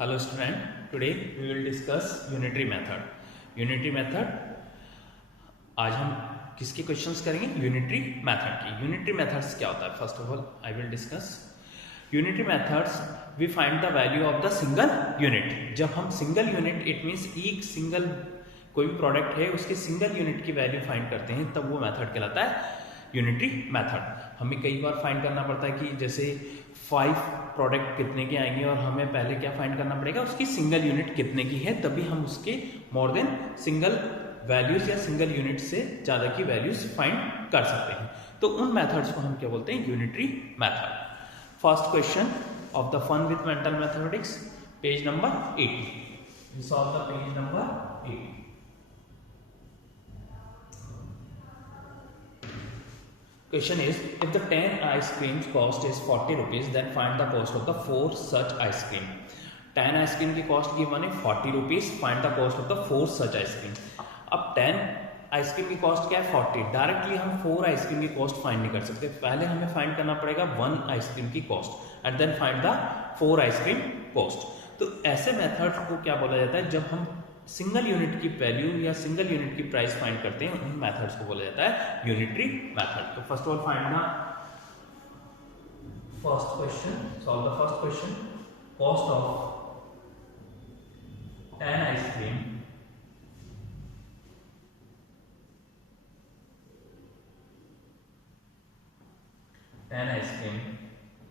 Hello student, today we will discuss unitary method. Unitary method आज हम किसके questions करेंगे? यूनिटरी मेथड की. यूनिटरी मेथड्स क्या होता है? First of all I will discuss unitary methods. We find the value of the single unit. जब हम सिंगल यूनिट, इट मीन्स एक सिंगल कोई भी प्रोडक्ट है उसके सिंगल यूनिट की वैल्यू फाइंड करते हैं, तब वो मेथड कहलाता है यूनिटरी मेथड. हमें कई बार फाइंड करना पड़ता है कि जैसे 5 प्रोडक्ट कितने के आएंगे और हमें पहले क्या फाइंड करना पड़ेगा, उसकी सिंगल यूनिट कितने की है, तभी हम उसके मोर देन सिंगल वैल्यूज या सिंगल यूनिट से ज़्यादा की वैल्यूज फाइंड कर सकते हैं. तो उन मेथड्स को हम क्या बोलते हैं? Unitary method. First question of the fun with mental mathematics, page number 80. We solve the page number 80. Question is, if the 10 ice creams cost is 40 rupees, then find the cost of the 4 such ice cream. 10 ice cream की cost given है 40 rupees. Find the cost of the 4 such ice cream. अब 10 ice cream की cost क्या है? 40. Directly हम 4 ice cream की cost find नहीं कर सकते. पहले हमें फाइंड करना पड़ेगा 1 आइसक्रीम की cost and then find the 4 ice cream cost. तो ऐसे मेथड को क्या बोला जाता है? जब हम सिंगल यूनिट की वैल्यू या सिंगल यूनिट की प्राइस फाइंड करते हैं, उन मेथड्स को बोला जाता है यूनिटरी मेथड. तो first of all find the first question. Solve the first question. Cost of 10 ice cream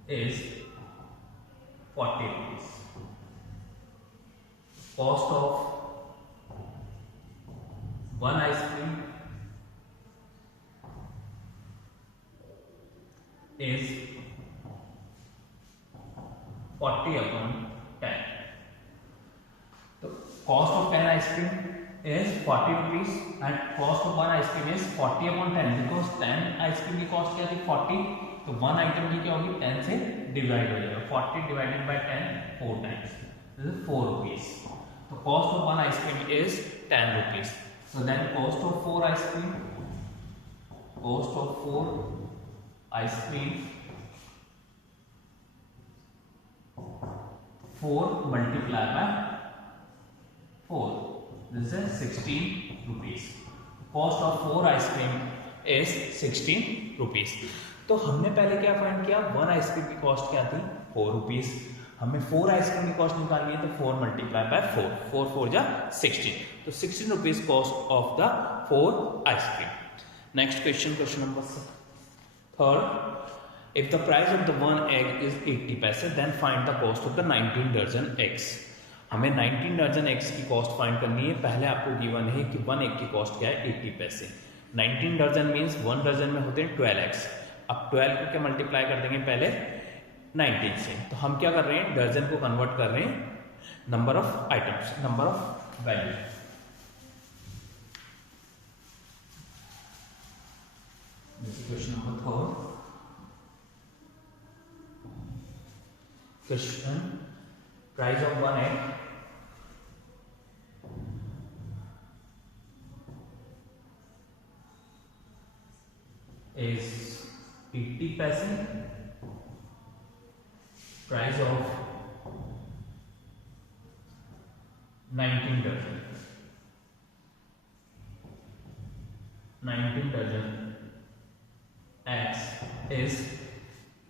is 40 rupees. Cost of 1 ice cream is 40 upon 10. So cost of 10 ice cream is 40 rupees and cost of 1 ice cream is 40 upon 10. because 10 ice cream की cost क्या थी? 40. तो 1 item की क्या होगी? 10 से divide हो जाएगा. 40 divided by 10 4 times. This is 4 rupees. तो cost of 1 ice cream is 10 rupees. So then cost of 4 ice cream, cost of 4 ice cream, 4 multiplied by 4. This is 16 rupees. Cost of 4 ice cream is 16 rupees. तो हमने पहले क्या find किया? 1 ice cream की cost क्या थी? 4 rupees. हमें 4 ice cream की कॉस्ट निकालनी है, तो 4 मल्टीप्लाई बाय 4. 4 4 जा 16. तो 16 rupees cost of the 4 ice cream. Next question, question number 3. If the price of the 1 egg is 80 पैसे, then find the cost of the 19 dozen eggs. हमें 19 डजन एग्स की कॉस्ट फाइंड करनी है. पहले आपको गिवन है कि 1 एग की कॉस्ट क्या है? 80 पैसे. 19 डजन मीन्स 1 डजन में होते हैं 12 एग्स. अब 12 को क्या मल्टीप्लाई कर देंगे पहले 19 से. तो हम क्या कर रहे हैं? डजन को कन्वर्ट कर रहे हैं number of items, number of value. Question number 4. Question, price of 1 egg is 80 पैसे. Price of 19 dozen, 19 dozen x is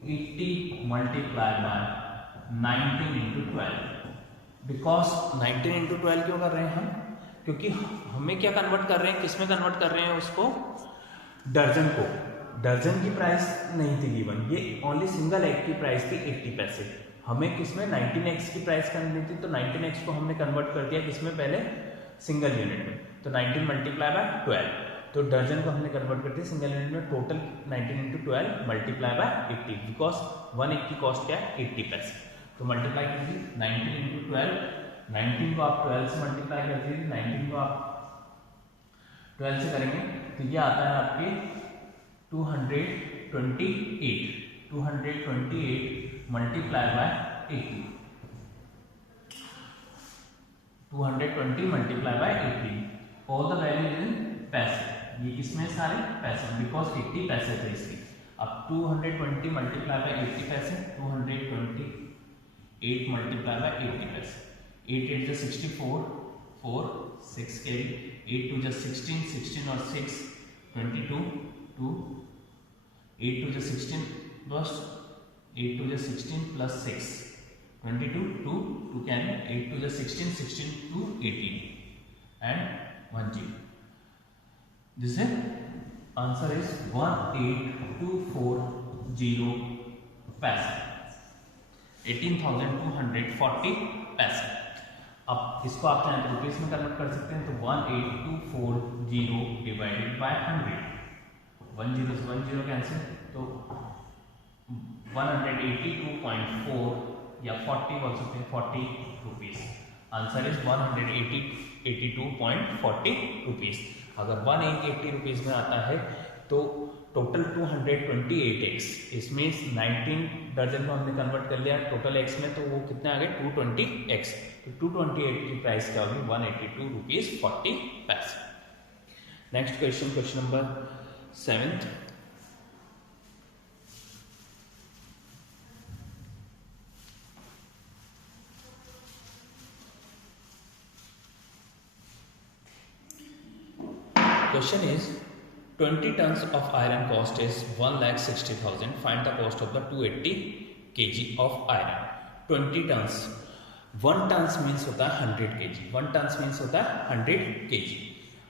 80 multiply by 19 into 12. Because 19 into 12 क्यों कर रहे हैं हम? क्योंकि हमें क्या कन्वर्ट कर रहे हैं, किसमें कन्वर्ट कर रहे हैं उसको? डर्जन को. डर्जन की प्राइस नहीं थी गिवन, ये ओनली सिंगल एग की प्राइस थी 80 पैसे. हमें किसमें? 19 एक्स की प्राइस करनी थी, तो 19 एक्स को हमने कन्वर्ट कर दिया किसमें? पहले सिंगल यूनिट में. तो 19 मल्टीप्लाई बाय 12. तो डर्जन को हमने कन्वर्ट कर दिया सिंगल यूनिट में. Total 19 into 12 multiply by 80. Because 1 egg की कॉस्ट क्या है? 80 पैसे. तो मल्टीप्लाई कीजिए 19 इंटू 12. 19 को आप 12 से मल्टीप्लाई कर दीजिए. 19 को आप 12 से करेंगे तो ये आता है आपके 228. 228 multiply by 80. 220 multiply by 80. All the value in पैसे. ये किसमें सारे? पैसे. बिकॉज 80 पैसे थे इसके. अब 220 मल्टीप्लाई बाय 80 पैसे. 220 8 multiplied by 80 पैसे, 8 8 जा 64, 4 6 कैरी, 8 2 जा 16, 16 और 6 22, 2 8 2 जा 16 plus 8 2 जा 16 plus 6 22, 2 कैरी, 8 2 जा 16, 16 2 18 and 1 0. This is answer is 18240 पैसे, 18,240 पैसे. अब इसको आप चाहें तो रुपीस में कन्वर्ट कर सकते हैं, तो 18240 डिवाइडेड बाय 100, 1 0 से 1 0 कैंसिल, तो 182.4 या 40 बोल सकते हैं, 40 रुपीस. Answer is 182.40 rupees. अगर 180 रुपीस में आता है तो टोटल 228x, इसमें 19 दर्जन को हमने कन्वर्ट कर लिया टोटल x में, तो वो कितने आ गए 220x. तो 228 की प्राइस क्या होगी 182 रुपीज 40 पैसे. Next question, question number 7. Question is 20 tons of iron cost is 1,60,000. Find the cost of the 280 kg of iron. 20 tons, 1 tons means होता है 100 kg, 1 tons means होता है 100 kg.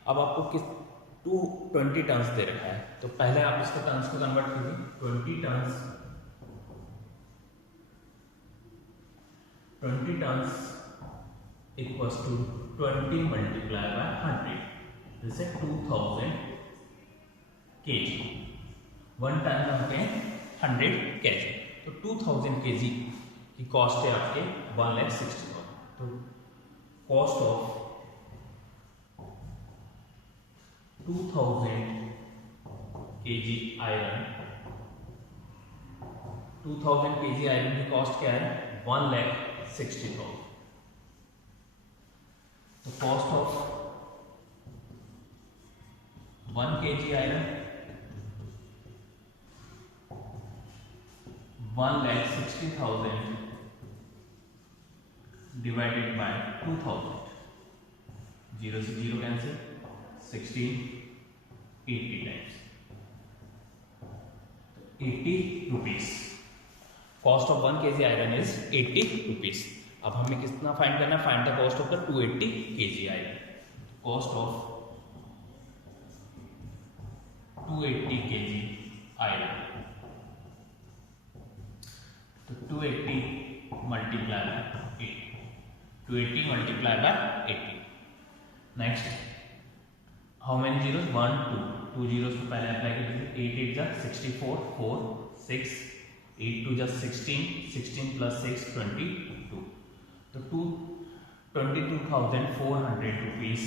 अब आपको किस 220 tons दे रखा है, तो पहले आप इसके tons को कन्वर्ट कीजिए. 20 tons equals to 20 multiplied by 100. जैसे 2000 kg, 1 टन बनते हैं 100 kg, तो 2000 kg की कॉस्ट है आपके 1,60,000. तो cost of 2000 kg iron, 2000 kg iron की कॉस्ट क्या है 1,60,000. तो cost of 1 kg iron 1,60,000 divided by 2000, 0 से 0 cancel, 16 80 times, 80 rupees. Cost of 1 kg iron is 80 rupees. अब हमें कितना फाइंड करना है, find the cost of the 280 kg iron. Cost of 280 kg iron, तो 280 multiplied by 80, 280 multiplied by 80. Next, how many zeros 1 2 zeros को पहले apply कर दीजिए. 8 8 जा 64, 4 6 8 2 जा 16, 16 plus 6 22, तो 22,400 rupees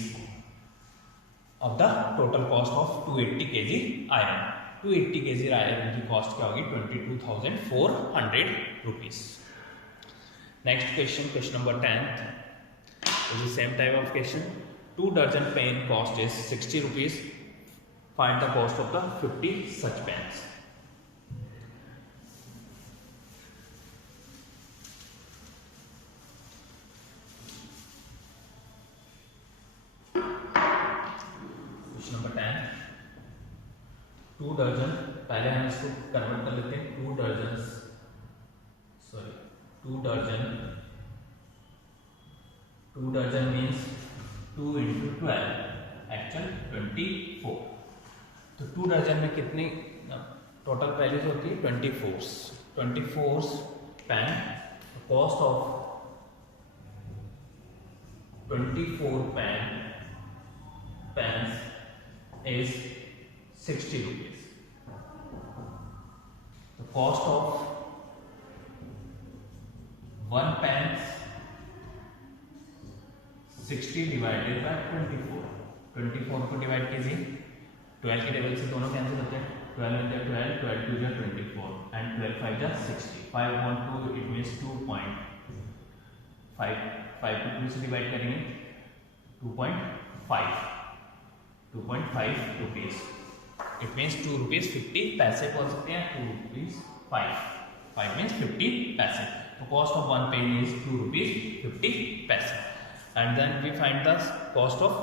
of the total cost of 280 kg iron. 280 kg iron की cost क्या होगी 22,400 rupees. Next question, question number 10. Is the same type of question. 2 dozen pen cost is 60 rupees. Find the cost of the 50 such pens. Number 10, 2 dozen, पहले हम इसको convert कर लेते हैं. 2 dozen means 2 into 12, actual 24. तो 2 dozen में कितनी total price होती है 24 pen. Cost of 24 pens is 60 rupees. The cost of 1 pence 60 divided by 24. 24 को डिवाइड कीजिए, 12 के टेबल से दोनों कैंसिल होते हैं. 12 में 12, 12 2 जा 24 and 12 5 जा 60. 5 on 2 it means 2.5. 5 को 2 से डिवाइड करेंगे 2.5 रुपीज. इट मीन्स 2 रुपीज 50 पैसे बोल सकते हैं. 2 रुपीज 5 मीन्स 50 पैसे. तो cost of one pen is 2 rupees 50 पैसे. And then we find the cost of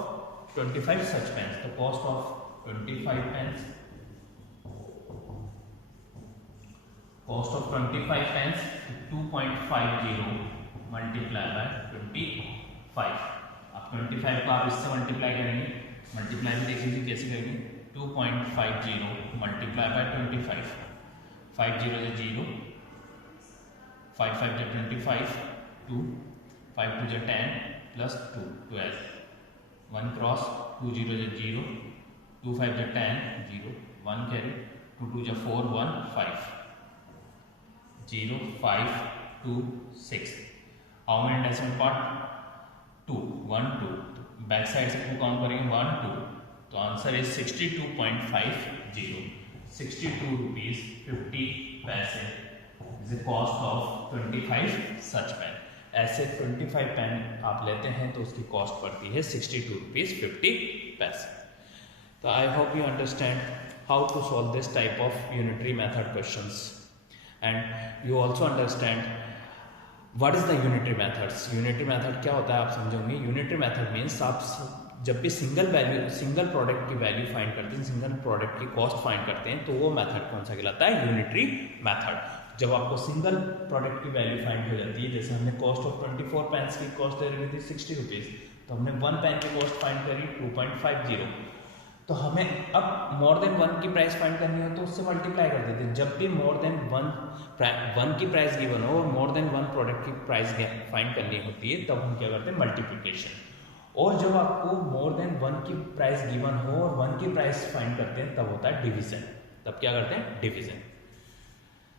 25 such pens. तो cost of 25 pens, cost of 25 pens 2.50 multiply by 25. अब 25 को आप इससे मल्टीप्लाई करेंगे, मल्टीप्लाई में देख लीजिए कैसे करेंगे. 2.50 मल्टीप्लाई बाय 25. 5 0 से 0, 5 5 से 25, 2 5 2 से 10 प्लस 2 12. 1 क्रॉस 2 0 से 0, 2 5 से 10 0, 1 कैरी 2 2 से 4 1 5 0 5 2 6. How many decimal part? 2 1 2. Back side से 2 काउंट करेंगे 1 2. तो आंसर इज 62.50. 62 रुपीज 50 पैसे is the cost of 25 such pen. ऐसे 25 पेन आप लेते हैं तो उसकी कॉस्ट पड़ती है 62 रुपीज 50 पैसे. तो I hope you understand how to solve this type of unitary method questions and you also understand what is the unitary methods. Unitary method क्या होता है आप समझोगे. यूनिटरी मेथड मीन्स आप जब भी सिंगल प्रोडक्ट की वैल्यू फाइंड करते हैं, सिंगल प्रोडक्ट की कॉस्ट फाइंड करते हैं, तो वो मेथड कौन सा कहलाता है? Unitary method. जब आपको सिंगल प्रोडक्ट की वैल्यू फाइंड हो जाती है, जैसे हमने कॉस्ट ऑफ 24 पेन्स की कॉस्ट दे रही थी 60 रुपीज़, तो हमने 1 पेन की कॉस्ट फाइंड करी 2.50. तो हमें अब मोर देन 1 की प्राइस फाइंड करनी हो तो उससे मल्टीप्लाई कर देते हैं. जब भी मोर देन 1 की प्राइस गिवन हो और मोर देन 1 प्रोडक्ट की प्राइस फाइंड करनी होती है, तब हम क्या करते हैं? मल्टीप्लिकेशन. और जब आपको मोर देन 1 की प्राइस गिवन हो और 1 की प्राइस फाइंड करते हैं, तब होता है डिवीजन. तब क्या करते हैं? डिवीजन.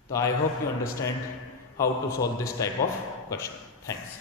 तो I hope you understand how to solve this type of question. Thanks.